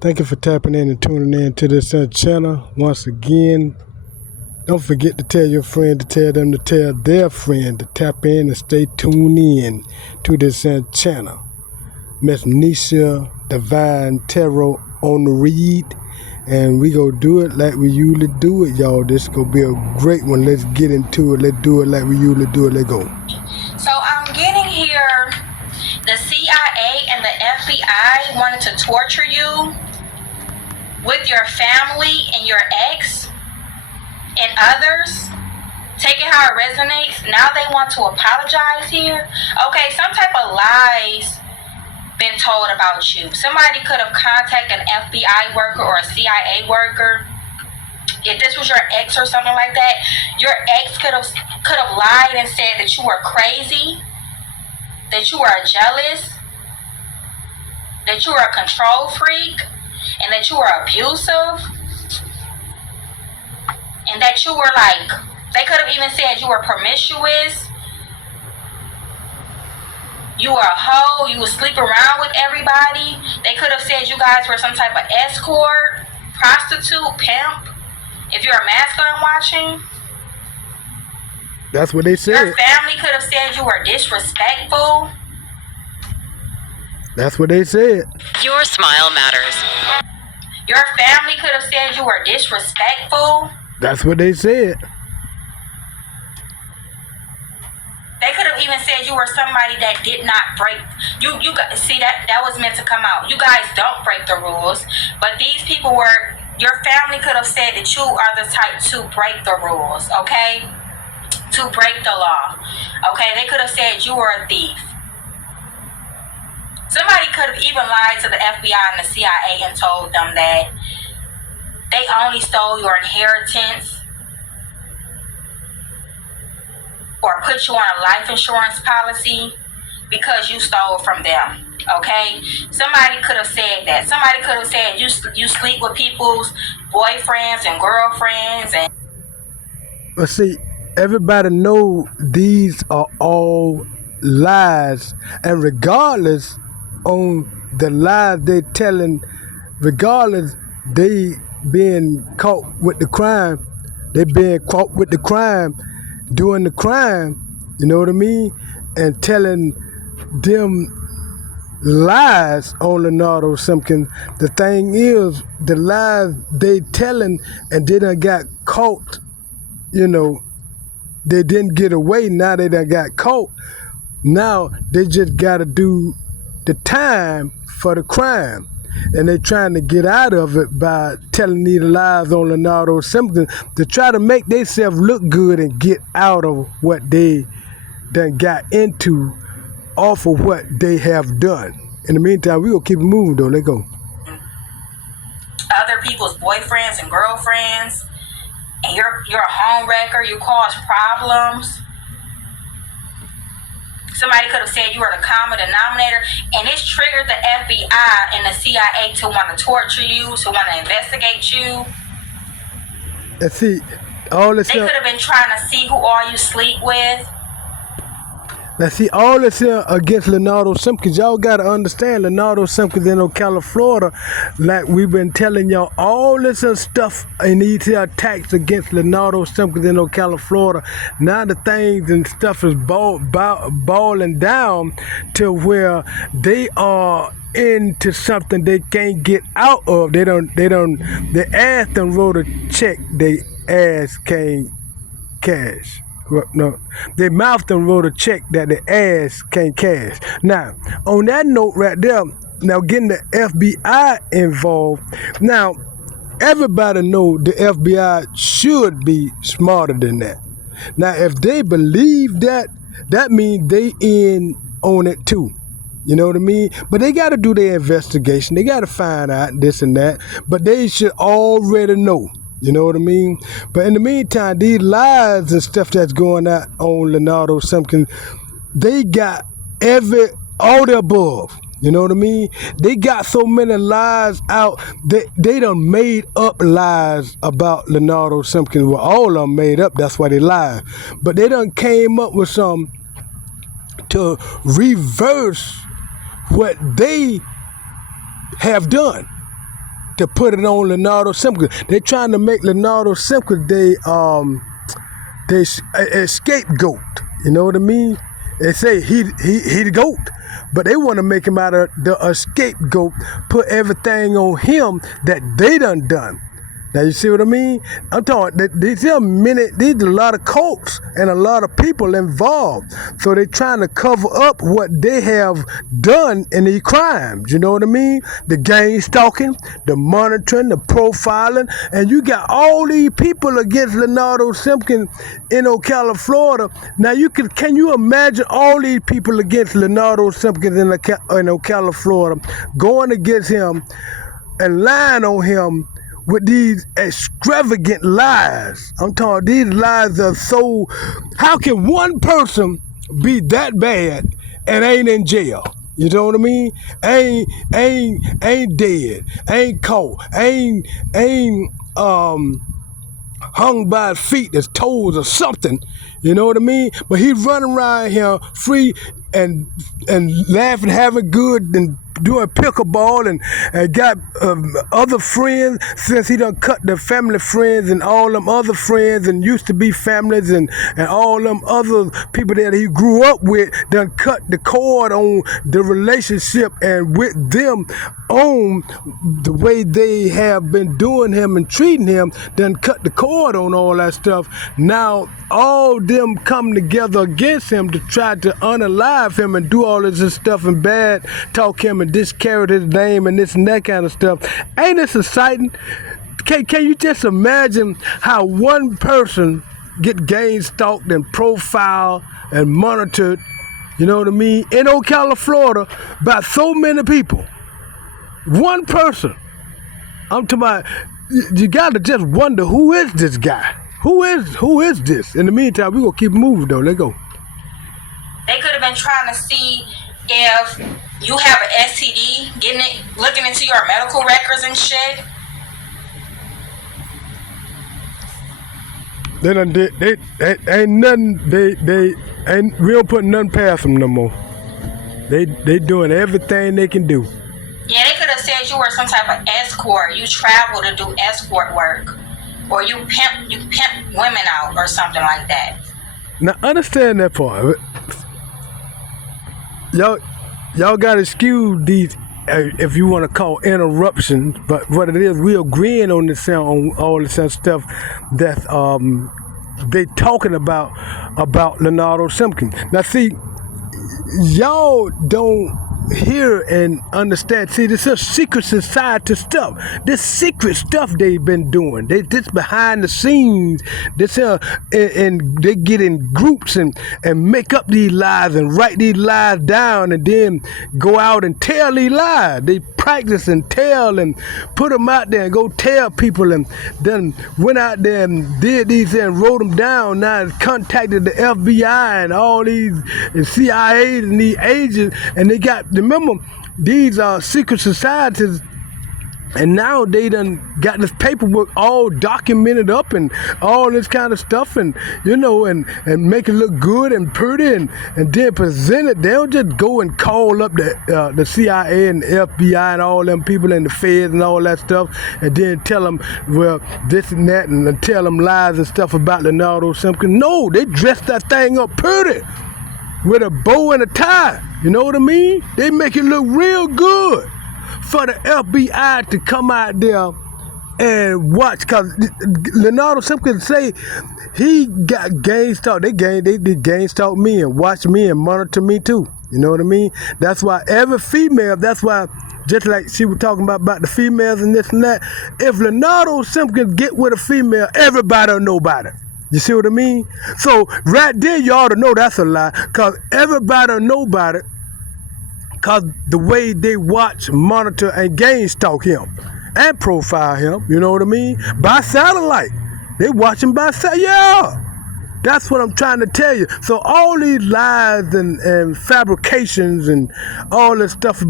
Thank you for tapping in and tuning in to this channel. Once again, don't forget to tell your friend to tell them to tell their friend to tap in and stay tuned in to this channel. Miss Nisha Divine Tarot on the read, and we go do it like we usually do it, y'all. This gonna be a great one. Let's get into it. Let's do it like we usually do it. Let's go. So I'm getting here. The CIA and the FBI wanted to torture you with your family and your ex and others. Take it how it resonates. Now they want to apologize here. Okay, some type of lies been told about you. Somebody could have contacted an FBI worker or a CIA worker. If this was your ex or something like that, your ex could have lied and said that you were crazy, that you were jealous, that you were a control freak, and that you were abusive, and that you were they could have even said you were promiscuous, you were a hoe, you would sleep around with everybody. They could have said you guys were some type of escort, prostitute, pimp, if you're a masculine watching. That's what they said. Your family could have said you were disrespectful. That's what they said. Your smile matters. Your family could have said you were disrespectful. That's what they said. They could have even said you were somebody that did not break. You guys, see that was meant to come out. You guys don't break the rules, but these people were. Your family could have said that you are the type to break the rules. Okay, to break the law. Okay, they could have said you were a thief. Somebody could have even lied to the FBI and the CIA and told them that they only stole your inheritance or put you on a life insurance policy because you stole from them. Okay? Somebody could have said that. Somebody could have said you sleep with people's boyfriends and girlfriends. And But see, everybody know these are all lies, and regardless on the lies they telling, regardless they being caught with the crime, they being caught with the crime, doing the crime, you know what I mean, and telling them lies on Leonardo Simpkins. The thing is, the lies they telling, and they done got caught, you know, they didn't get away, now they done got caught. Now they just gotta do the time for the crime. And they trying to get out of it by telling these lies on Leonardo Simpkins to try to make themselves look good and get out of what they done got into off of what they have done. In the meantime, we gonna keep it moving though. Let's go. other people's boyfriends and girlfriends, and you're a home wrecker, you cause problems. Somebody could have said you were the common denominator, and it's triggered the FBI and the CIA to want to torture you, to want to investigate you. And see, all this They could have been trying to see who all you sleep with. now see, all this here against Leonardo Simpkins, y'all gotta understand Leonardo Simpkins in Ocala, Florida, like we've been telling y'all, all this here stuff and these here attacks against Leonardo Simpkins in Ocala, Florida. Now the things and stuff is balling down to where they are into something they can't get out of. They ass done wrote a check, they ass can't cash. Well, no, their mouth done wrote a check that the ass can't cash. Now, on that note right there, now getting the FBI involved, now everybody know the FBI should be smarter than that. Now, if they believe that, that means they in on it too. You know what I mean? But they got to do their investigation. They got to find out this and that. But they should already know. You know what I mean? But in the meantime, these lies and stuff that's going out on Leonardo Simpkins, they got all the above. You know what I mean? They got so many lies out. They done made up lies about Leonardo Simpkins. Well, all of them made up. That's why they lie. But they done came up with some to reverse what they have done. to put it on Leonardo Simpkins. They trying to make Leonardo Simpkins a scapegoat. You know what I mean? They say he the goat, but they want to make him out of a scapegoat, put everything on him that they done. Now you see what I mean? I'm talking. These are a lot of cults and a lot of people involved. So they're trying to cover up what they have done in these crimes. You know what I mean? The gang stalking, the monitoring, the profiling, and you got all these people against Leonardo Simpkins in Ocala, Florida. Now can you imagine all these people against Leonardo Simpkins in Ocala, Florida, going against him and lying on him with these extravagant lies? I'm talking, these lies are so, how can one person be that bad and ain't in jail? You know what I mean? Ain't dead, ain't caught, ain't hung by his feet, his toes or something. You know what I mean? But he's running around here free and laughing, having good, and doing pickleball and got other friends, since he done cut the family friends and all them other friends and used to be families and all them other people that he grew up with, done cut the cord on the relationship and with them on the way they have been doing him and treating him, done cut the cord on all that stuff. Now all them come together against him to try to unalive him and do all of this stuff and bad talk him and discredit his name and this and that kind of stuff. Ain't this exciting? Can you just imagine how one person get gang stalked and profiled and monitored, you know what I mean, in Ocala, Florida by so many people? One person. I'm talking about, you gotta just wonder, who is this guy? Who is this? In the meantime, we're gonna keep moving though. Let's go. They could have been trying to see if you have an STD, looking into your medical records and shit. They done did. They ain't nothing. We don't put nothing past them no more. They doing everything they can do. Yeah, they could have said you were some type of escort. You travel to do escort work, or you pimp women out or something like that. Now understand that part of it. Y'all got to excuse these, if you want to call interruptions, but what it is, we agreeing on this on all this stuff that they talking about Leonardo Simpkins. Now see, y'all don't hear and understand. See, this is secret society stuff. This secret stuff they've been doing. This behind the scenes. This and they get in groups and make up these lies and write these lies down and then go out and tell these lies. They practice and tell and put them out there and go tell people, and then went out there and did these and wrote them down. Now contacted the FBI and all these and CIA and these agents, and they got, remember, these are secret societies, and now they done got this paperwork all documented up and all this kind of stuff, and you know, and make it look good and pretty and then present it. They don't just go and call up the CIA and the FBI and all them people and the feds and all that stuff and then tell them, well, this and that, and tell them lies and stuff about Leonardo Simpkins. No, they dress that thing up pretty with a bow and a tie. You know what I mean? They make it look real good for the FBI to come out there and watch, because Leonardo Simpkins say he got gang stalked. They gang stalk me and watch me and monitor me too. You know what I mean? That's why every female, that's why, just like she was talking about the females and this and that, if Leonardo Simpkins get with a female, everybody will know about it. You see what I mean? So right there, you ought to know that's a lie, because everybody will know about it, because the way they watch, monitor, and gang stalk him and profile him, you know what I mean? By satellite. They watch him by satellite. Yeah. That's what I'm trying to tell you. So all these lies and fabrications and all this stuff